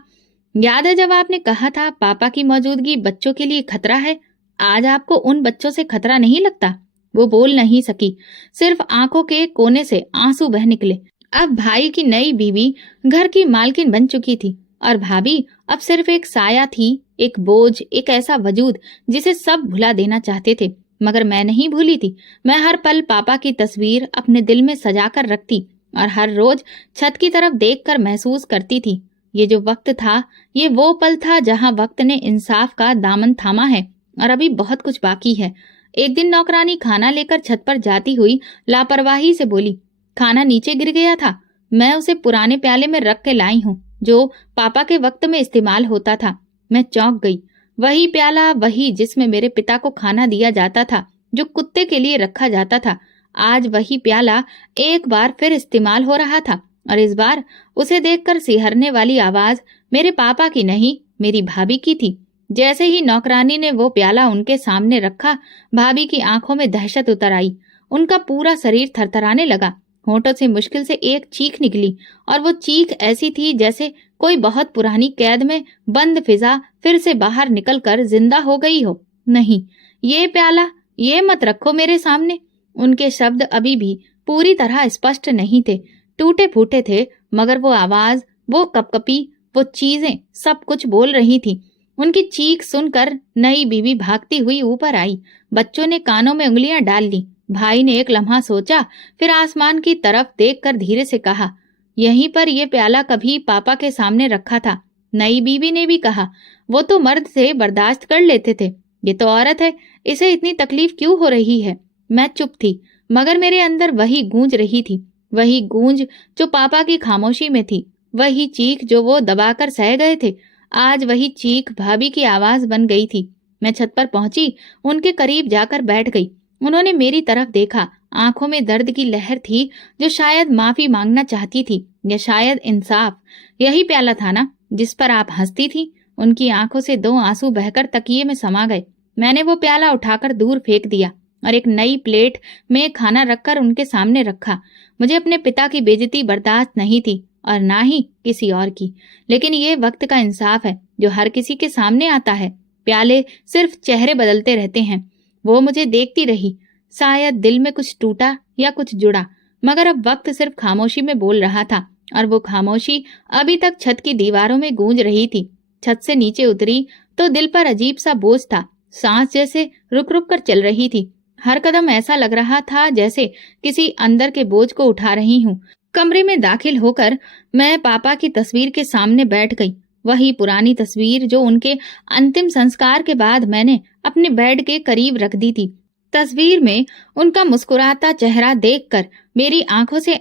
याद है जब आपने कहा था पापा की मौजूदगी बच्चों के लिए खतरा है? आज आपको उन बच्चों से खतरा नहीं लगता? वो बोल नहीं सकी, सिर्फ आंखों के कोने से आंसू बह निकले। अब भाई की नई बीवी घर की मालकिन बन चुकी थी और भाभी अब सिर्फ एक साया थी, एक बोझ, एक ऐसा वजूद जिसे सब भुला देना चाहते थे। मगर मैं नहीं भूली थी। मैं हर पल पापा की तस्वीर अपने दिल में सजा कर रखती और हर रोज छत की तरफ देखकर महसूस करती थी, ये जो वक्त था, ये वो पल था जहां वक्त ने इंसाफ का दामन थामा है और अभी बहुत कुछ बाकी है। एक दिन नौकरानी खाना लेकर छत पर जाती हुई लापरवाही से बोली, खाना नीचे गिर गया था, मैं उसे पुराने प्याले में रख के लाई हूँ जो पापा के वक्त में इस्तेमाल होता था। मैं चौंक गई। वही प्याला, वही जिसमें मेरे पिता को खाना दिया जाता था, जो कुत्ते के लिए रखा जाता था। आज वही प्याला एक बार फिर इस्तेमाल हो रहा था और इस बार उसे देखकर सिहरने वाली आवाज मेरे पापा की नहीं, मेरी भाभी की थी। जैसे ही नौकरानी ने वो प्याला उनके सामने रखा, भाभी की आंखों में दहशत उतर आई। उनका पूरा शरीर थरथराने लगा। होठों से मुश्किल से एक चीख निकली, और वो चीख ऐसी थी जैसे कोई बहुत पुरानी कैद में बंद फिजा फिर से बाहर निकलकर जिंदा हो गई हो। नहीं, ये प्याला, ये मत रखो मेरे सामने। उनके शब्द अभी भी पूरी तरह स्पष्ट नहीं थे, टूटे फूटे थे, मगर वो आवाज, वो कपकपी, वो चीजें सब कुछ बोल रही थी। उनकी चीख सुनकर नई बीवी भागती हुई ऊपर आई। बच्चों ने कानों में उंगलियां डाल ली। भाई ने एक लम्हा सोचा, फिर आसमान की तरफ देखकर धीरे से कहा, यहीं पर ये प्याला कभी पापा के सामने रखा था। नई बीवी ने भी कहा, वो तो मर्द से बर्दाश्त कर लेते थे, ये तो औरत है, इसे इतनी तकलीफ क्यों हो रही है। मैं चुप थी, मगर मेरे अंदर वही गूंज रही थी, वही गूंज जो पापा की खामोशी में थी, वही चीख जो वो दबाकर सह गए थे। आज वही चीख भाभी की आवाज बन गई थी। मैं छत पर पहुंची, उनके करीब जाकर बैठ गई। उन्होंने मेरी तरफ देखा। आंखों में दर्द की लहर थी, जो शायद माफी मांगना चाहती थी, या शायद इंसाफ। यही प्याला था ना जिस पर आप हंसती थी। उनकी आंखों से 2 आंसू बहकर तकिए में समा गए। मैंने वो प्याला उठाकर दूर फेंक दिया और एक नई प्लेट में खाना रखकर उनके सामने रखा। मुझे अपने पिता की बेइज्जती बर्दाश्त नहीं थी, और ना ही किसी और की। लेकिन ये वक्त का इंसाफ है जो हर किसी के सामने आता है। प्याले सिर्फ चेहरे बदलते रहते हैं। वो मुझे देखती रही। शायद दिल में कुछ टूटा या कुछ जुड़ा, मगर अब वक्त सिर्फ खामोशी में बोल रहा था, और वो खामोशी अभी तक छत की दीवारों में गूंज रही थी। छत से नीचे उतरी तो दिल पर अजीब सा बोझ था। सांस जैसे रुक रुक कर चल रही थी। हर कदम ऐसा लग रहा था जैसे किसी अंदर के बोझ को उठा रही हूँ। कमरे में दाखिल होकर मैं पापा की तस्वीर के सामने बैठ गई। वही पुरानी तस्वीर जो उनके अंतिम संस्कार के बाद मैंने अपने बेड के करीब रख दी थी। तस्वीर में उनका मुस्कुराता चेहरा देखकर मेरी आंखों से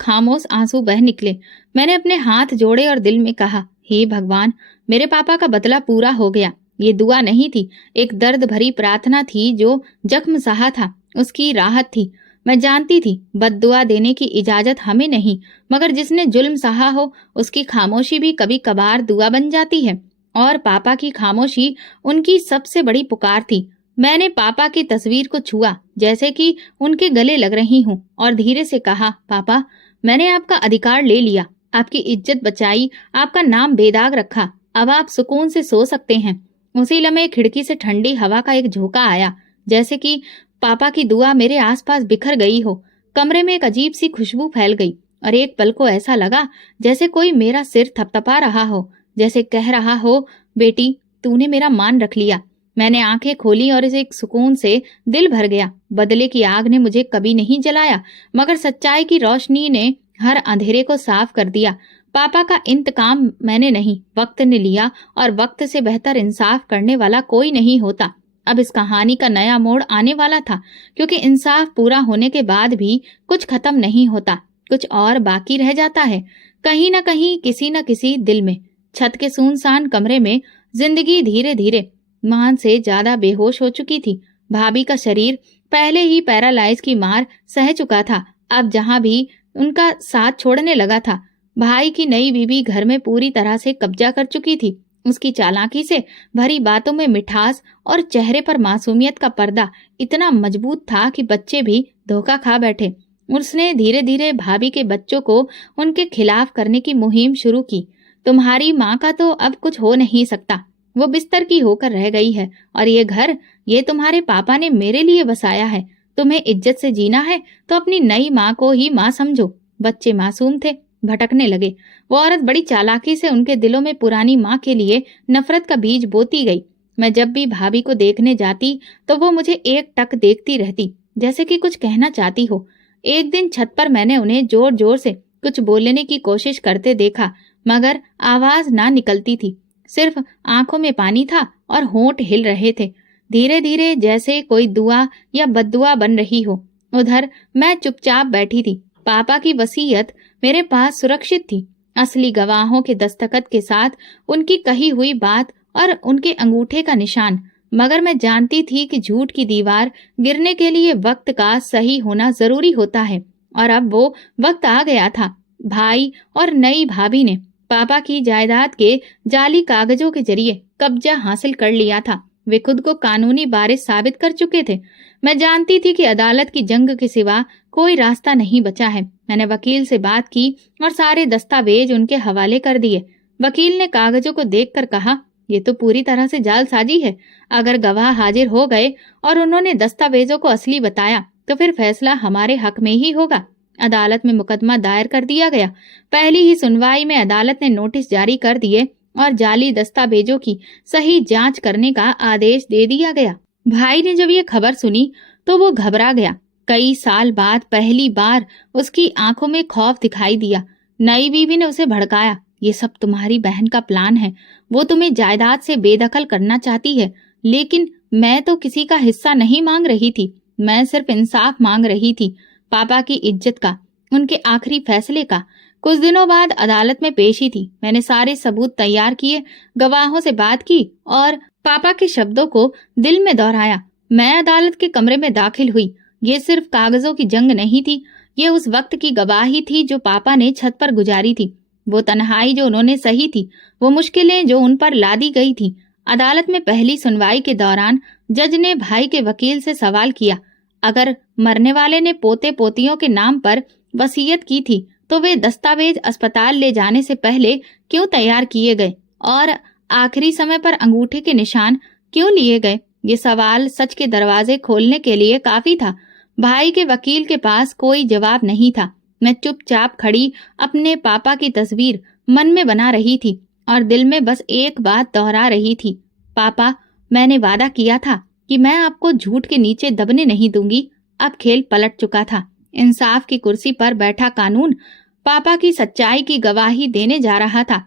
खामोश आंसू बह निकले। मैंने अपने हाथ जोड़े और दिल में कहा, हे भगवान, मेरे पापा का बदला पूरा हो गया। ये दुआ नहीं थी, एक दर्द भरी प्रार्थना थी। जो जख्म सहा था उसकी राहत थी। मैं जानती थी बद्दुआ देने की इजाजत हमें नहीं, मगर जिसने जुल्म सहा हो उसकी खामोशी भी कभी कभार दुआ बन जाती है। और पापा की खामोशी उनकी सबसे बड़ी पुकार थी। मैंने पापा की तस्वीर को छुआ, जैसे कि उनके गले लग रही हूँ, और धीरे से कहा, पापा, मैंने आपका अधिकार ले लिया, आपकी इज्जत बचाई, आपका नाम बेदाग रखा। अब आप सुकून से सो सकते हैं। उसी लम्हे खिड़की से ठंडी हवा का एक झोंका आया, जैसे कि पापा की दुआ मेरे आसपास बिखर गई हो। कमरे में एक अजीब सी खुशबू फैल गई, और एक पल को ऐसा लगा जैसे कोई मेरा सिर थपथपा रहा हो, जैसे कह रहा हो, बेटी, तूने मेरा मान रख लिया। मैंने आंखें खोली और इसे एक सुकून से दिल भर गया। बदले की आग ने मुझे कभी नहीं जलाया, मगर सच्चाई की रोशनी ने हर अंधेरे को साफ कर दिया। पापा का इंतकाम मैंने नहीं, वक्त ने लिया, और वक्त से बेहतर इंसाफ करने वाला कोई नहीं होता। अब इस कहानी का नया मोड़ आने वाला था, क्योंकि इंसाफ पूरा होने के बाद भी कुछ खत्म नहीं होता, कुछ और बाकी रह जाता है, कहीं न कहीं, किसी न किसी दिल में। छत के सुनसान कमरे में जिंदगी धीरे धीरे मान से ज्यादा बेहोश हो चुकी थी। भाभी का शरीर पहले ही पैरालाइज की मार सह चुका था। अब जहां भी उनका साथ छोड़ने लगा था। भाई की नई बीवी घर में पूरी तरह से कब्जा कर चुकी थी। उसकी चालाकी से भरी बातों में मिठास और चेहरे पर मासूमियत का पर्दा इतना मजबूत था कि बच्चे भी धोखा खा बैठे। उसने धीरे धीरे भाभी के बच्चों को उनके खिलाफ करने की मुहिम शुरू की। तुम्हारी माँ का तो अब कुछ हो नहीं सकता, वो बिस्तर की होकर रह गई है, और ये घर, ये तुम्हारे पापा ने मेरे लिए बसाया है। तुम्हें इज्जत से जीना है तो अपनी नई माँ को ही माँ समझो। बच्चे मासूम थे, भटकने लगे। वो औरत बड़ी चालाकी से उनके दिलों में पुरानी माँ के लिए नफरत का बीज बोती गई। मैं जब भी भाभी को देखने जाती तो वो मुझे एक टक देखती रहती, जैसे कि कुछ कहना चाहती हो। एक दिन छत पर मैंने उन्हें जोर जोर से कुछ बोलने की कोशिश करते देखा, मगर आवाज ना निकलती थी। सिर्फ आंखों में पानी था और होंठ हिल रहे थे, धीरे धीरे, जैसे कोई दुआ या बद्दुआ बन रही हो। उधर मैं चुपचाप बैठी थी। पापा की वसीयत मेरे पास सुरक्षित थी, असली गवाहों के दस्तखत के साथ, उनकी कही हुई बात और उनके अंगूठे का निशान। मगर मैं जानती थी कि झूठ की दीवार गिरने के लिए वक्त का सही होना जरूरी होता है, और अब वो वक्त आ गया था। भाई और नई भाभी ने पापा की जायदाद के जाली कागजों के जरिए कब्जा हासिल कर लिया था। वे खुद को कानूनी वारिस साबित कर चुके थे। मैं जानती थी कि अदालत की जंग के सिवा कोई रास्ता नहीं बचा है। मैंने वकील से बात की और सारे दस्तावेज उनके हवाले कर दिए। वकील ने कागजों को देखकर कहा, ये तो पूरी तरह से जालसाजी है। अगर गवाह हाजिर हो गए और उन्होंने दस्तावेजों को असली बताया तो फिर फैसला हमारे हक में ही होगा। अदालत में मुकदमा दायर कर दिया गया। पहली ही सुनवाई में अदालत ने नोटिस जारी कर दिए और जाली दस्तावेजों की सही जांच करने का आदेश दे दिया गया। भाई ने जब ये खबर सुनी तो वो घबरा गया। कई साल बाद पहली बार उसकी आंखों में खौफ दिखाई दिया। नई बीवी ने उसे भड़काया, ये सब तुम्हारी बहन का प्लान है। वो तुम्हें जायदाद से बेदखल करना चाहती है। लेकिन मैं तो किसी का हिस्सा नहीं मांग रही थी। मैं सिर्फ इंसाफ मांग रही थी, पापा की इज्जत का, उनके आखिरी फैसले का। कुछ दिनों बाद अदालत में पेशी थी। मैंने सारे सबूत तैयार किए, गवाहों से बात की और पापा के शब्दों को दिल में दोहराया। मैं अदालत के कमरे में दाखिल हुई। ये सिर्फ कागजों की जंग नहीं थी, ये उस वक्त की गवाही थी जो पापा ने छत पर गुजारी थी। वो तन्हाई जो उन्होंने सही थी, वो मुश्किलें जो उन पर लादी गई थी। अदालत में पहली सुनवाई के दौरान जज ने भाई के वकील से सवाल किया, अगर मरने वाले ने पोते पोतियों के नाम पर वसीयत की थी तो वे दस्तावेज अस्पताल ले जाने से पहले क्यों तैयार किए गए और आखिरी समय पर अंगूठे के निशान क्यों लिए गए? ये सवाल सच के दरवाजे खोलने के लिए काफी था। भाई के वकील के पास कोई जवाब नहीं था। मैं चुपचाप खड़ी अपने पापा की तस्वीर मन में बना रही थी और दिल में बस एक बात दोहरा रही थी, पापा, मैंने वादा किया था कि मैं आपको झूठ के नीचे दबने नहीं दूंगी। अब खेल पलट चुका था। इंसाफ की कुर्सी पर बैठा कानून पापा की सच्चाई की गवाही देने जा रहा था।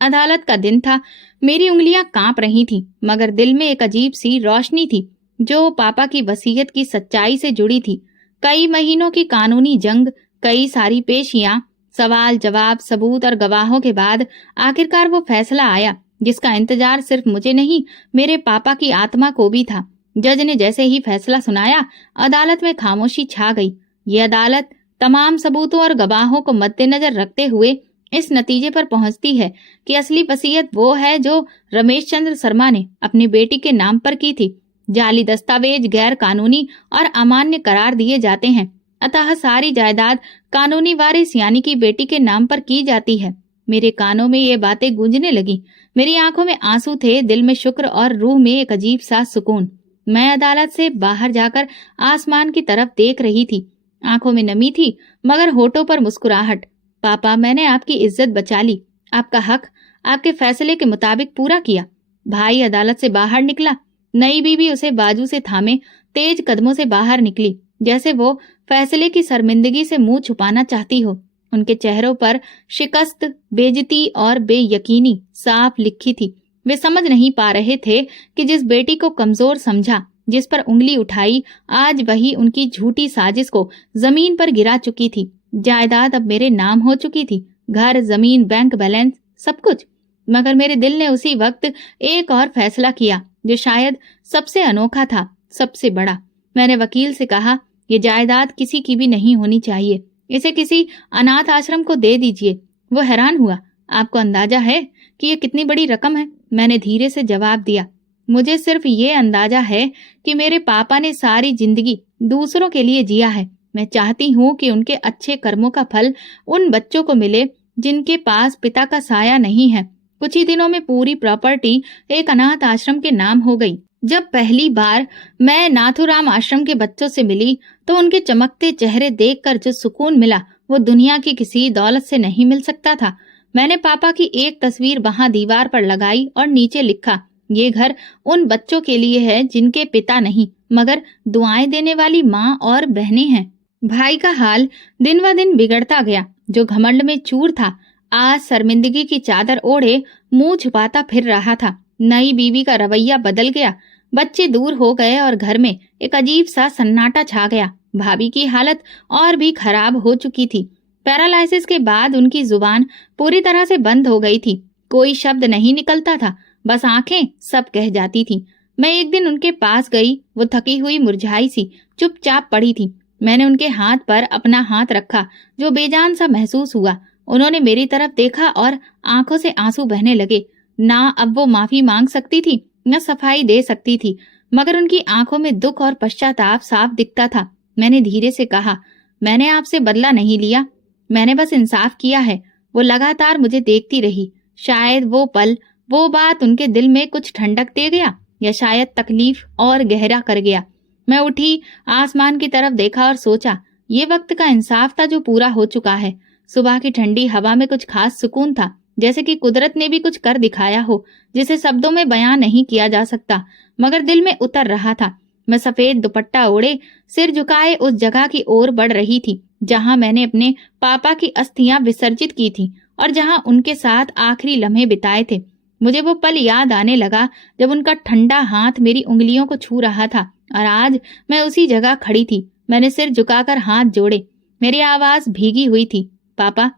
अदालत का दिन था। मेरी उंगलियां कांप रही थीं, मगर दिल में एक अजीब सी रोशनी थी जो पापा की वसीयत की सच्चाई से जुड़ी थी। कई महीनों की कानूनी जंग, कई सारी पेशियां, सवाल जवाब, सबूत और गवाहों के बाद आखिरकार वो फैसला आया जिसका इंतजार सिर्फ मुझे नहीं, मेरे पापा की आत्मा को भी था। जज ने जैसे ही फैसला सुनाया, अदालत में खामोशी छा गई। ये अदालत तमाम सबूतों और गवाहों को मद्देनजर रखते हुए इस नतीजे पर पहुंचती है कि असली वसीयत वो है जो रमेश चंद्र शर्मा ने अपनी बेटी के नाम पर की थी। जाली दस्तावेज गैर कानूनी और अमान्य करार दिए जाते हैं, अतः सारी जायदाद कानूनी वारिस यानी कि बेटी के नाम पर की जाती है। मेरे कानों में ये बातें गूंजने लगी। मेरी आंखों में आंसू थे, दिल में शुक्र और रूह में एक अजीब सा सुकून। मैं अदालत से बाहर जाकर आसमान की तरफ देख रही थी। आंखों में नमी थी मगर होठों पर मुस्कुराहट। पापा, मैंने आपकी इज्जत बचा ली, आपका हक आपके फैसले के मुताबिक पूरा किया। भाई अदालत से बाहर निकला। नई बीवी उसे बाजू से थामे तेज कदमों से बाहर निकली, जैसे वो फैसले की शर्मिंदगी से मुंह छुपाना चाहती हो। उनके चेहरों पर शिकस्त, बेइज्जती और बेयकीनी साफ लिखी थी। वे समझ नहीं पा रहे थे कि जिस बेटी को कमजोर समझा, जिस पर उंगली उठाई, आज वही उनकी झूठी साजिश को जमीन पर गिरा चुकी थी। जायदाद अब मेरे नाम हो चुकी थी, घर, जमीन, बैंक बैलेंस, सब कुछ। मगर मेरे दिल ने उसी वक्त एक और फैसला किया जो शायद सबसे अनोखा था, सबसे बड़ा। मैंने वकील से कहा, ये जायदाद किसी की भी नहीं होनी चाहिए, इसे किसी अनाथ आश्रम को दे दीजिए। वो हैरान हुआ, आपको अंदाजा है कि ये कितनी बड़ी रकम है? मैंने धीरे से जवाब दिया, मुझे सिर्फ ये अंदाजा है कि मेरे पापा ने सारी जिंदगी दूसरों के लिए जिया है। मैं चाहती हूँ कि उनके अच्छे कर्मों का फल उन बच्चों को मिले जिनके पास पिता का साया नहीं है। कुछ ही दिनों में पूरी प्रॉपर्टी एक अनाथ आश्रम के नाम हो गई। जब पहली बार मैं नाथुराम आश्रम के बच्चों से मिली तो उनके चमकते चेहरे देखकर जो सुकून मिला वो दुनिया की किसी दौलत से नहीं मिल सकता था। मैंने पापा की एक तस्वीर वहां दीवार पर लगाई और नीचे लिखा, ये घर उन बच्चों के लिए है जिनके पिता नहीं मगर दुआएं देने वाली माँ और बहनें हैं। भाई का हाल दिन व दिन बिगड़ता गया। जो घमंड में चूर था, आज शर्मिंदगी की चादर ओढ़े मुंह छुपाता फिर रहा था। नई बीवी का रवैया बदल गया, बच्चे दूर हो गए और घर में एक अजीब सा सन्नाटा छा गया। भाभी की हालत और भी खराब हो चुकी थी। पैरालाइसिस के बाद उनकी जुबान पूरी तरह से बंद हो गई थी। कोई शब्द नहीं निकलता था, बस आंखें सब कह जाती थी। मैं एक दिन उनके पास गई। वो थकी हुई मुरझाई सी चुपचाप पड़ी थी। मैंने उनके हाथ पर अपना हाथ रखा, जो बेजान सा महसूस हुआ। उन्होंने मेरी तरफ देखा और आंखों से आंसू बहने लगे। ना अब वो माफी मांग सकती थी, न सफाई दे सकती थी, मगर उनकी आंखों में दुख और पश्चाताप साफ दिखता था। मैंने धीरे से कहा, मैंने आपसे बदला नहीं लिया, मैंने बस इंसाफ किया है। वो लगातार मुझे देखती रही। शायद वो पल, वो बात उनके दिल में कुछ ठंडक दे गया, या शायद तकलीफ और गहरा कर गया। मैं उठी, आसमान की तरफ देखा और सोचा, ये वक्त का इंसाफ था जो पूरा हो चुका है। सुबह की ठंडी हवा में कुछ खास सुकून था, जैसे कि कुदरत ने भी कुछ कर दिखाया हो, जिसे शब्दों में बयां नहीं किया जा सकता, मगर दिल में उतर रहा था। मैं सफेद दुपट्टा ओढ़े, सिर झुकाए उस जगह की ओर बढ़ रही थी जहां मैंने अपने पापा की अस्थियां विसर्जित की थी और जहां उनके साथ आखिरी लम्हे बिताए थे। मुझे वो पल याद आने लगा जब उनका ठंडा हाथ मेरी उंगलियों को छू रहा था, और आज मैं उसी जगह खड़ी थी। मैंने सिर झुकाकर हाथ जोड़े। मेरी आवाज भीगी हुई थी, पापा,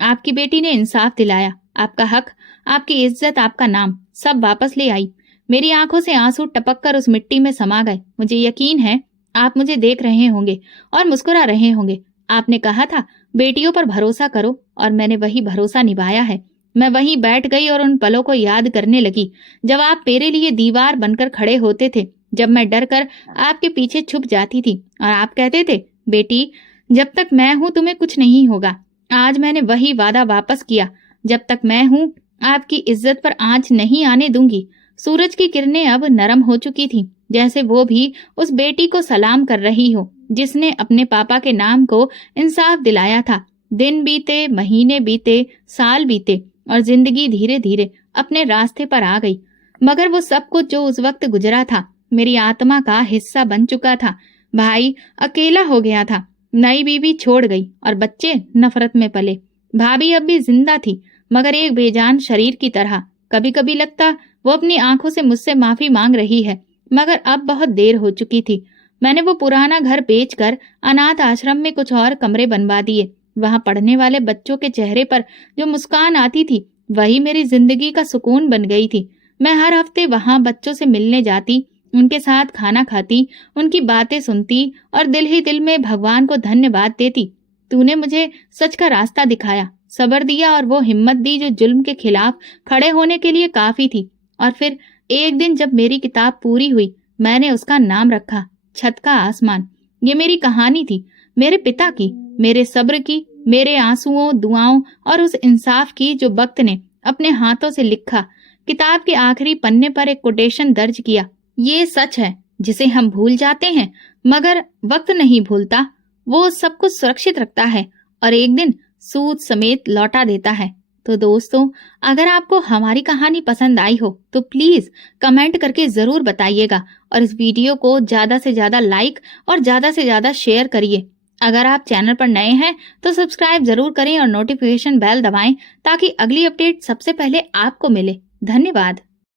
आपकी बेटी ने इंसाफ दिलाया। आपका हक, आपकी इज्जत, आपका नाम सब वापस ले आई। मेरी आंखों से आंसू टपक कर उस मिट्टी में समा गए। मुझे यकीन है आप मुझे देख रहे होंगे और मुस्कुरा रहे होंगे। आपने कहा था बेटियों पर भरोसा करो, और मैंने वही भरोसा निभाया है। मैं वहीं बैठ गई और उन पलों को याद करने लगी जब आप मेरे लिए दीवार बनकर खड़े होते थे, जब मैं डर कर आपके पीछे छुप जाती थी और आप कहते थे, बेटी जब तक मैं हूं तुम्हें कुछ नहीं होगा। आज मैंने वही वादा वापस किया। जब तक मैं हूं आपकी इज्जत पर आंच नहीं आने दूंगी। सूरज की किरणें अब नरम हो चुकी थी, जैसे वो भी उस बेटी को सलाम कर रही हो जिसने अपने पापा के नाम को इंसाफ दिलाया था। दिन बीते, महीने बीते, साल बीते, और जिंदगी धीरे धीरे अपने रास्ते पर आ गई। मगर वो सब कुछ जो उस वक्त गुजरा था मेरी आत्मा का हिस्सा बन चुका था। भाई अकेला हो गया था, नई बीवी छोड़ गई और बच्चे नफरत में पले। भाभी अब भी जिंदा थी, मगर एक बेजान शरीर की तरह। कभी कभी लगता वो अपनी आंखों से मुझसे माफी मांग रही है, मगर अब बहुत देर हो चुकी थी। मैंने वो पुराना घर बेचकर अनाथ आश्रम में कुछ और कमरे बनवा दिए। वहां पढ़ने वाले बच्चों के चेहरे पर जो मुस्कान आती थी वही मेरी जिंदगी का सुकून बन गई थी। मैं हर हफ्ते वहां बच्चों से मिलने जाती, उनके साथ खाना खाती, उनकी बातें सुनती और दिल ही दिल में भगवान को धन्यवाद देती। तूने मुझे सच का रास्ता दिखाया, सब्र दिया और वो हिम्मत दी जो जुल्म के खिलाफ खड़े होने के लिए काफी थी। और फिर एक दिन जब मेरी किताब पूरी हुई, मैंने उसका नाम रखा छत का आसमान। ये मेरी कहानी थी, मेरे पिता की, मेरे सब्र की, मेरे आंसुओं, दुआओं और उस इंसाफ की जो वक्त ने अपने हाथों से लिखा। किताब के आखिरी पन्ने पर एक कोटेशन दर्ज किया, ये सच है जिसे हम भूल जाते हैं मगर वक्त नहीं भूलता। वो सब कुछ सुरक्षित रखता है और एक दिन सूद समेत लौटा देता है। तो दोस्तों, अगर आपको हमारी कहानी पसंद आई हो तो प्लीज कमेंट करके जरूर बताइएगा और इस वीडियो को ज्यादा से ज्यादा लाइक और ज्यादा से ज्यादा शेयर करिए। अगर आप चैनल पर नए हैं तो सब्सक्राइब जरूर करें और नोटिफिकेशन बेल दबाएं ताकि अगली अपडेट सबसे पहले आपको मिले। धन्यवाद।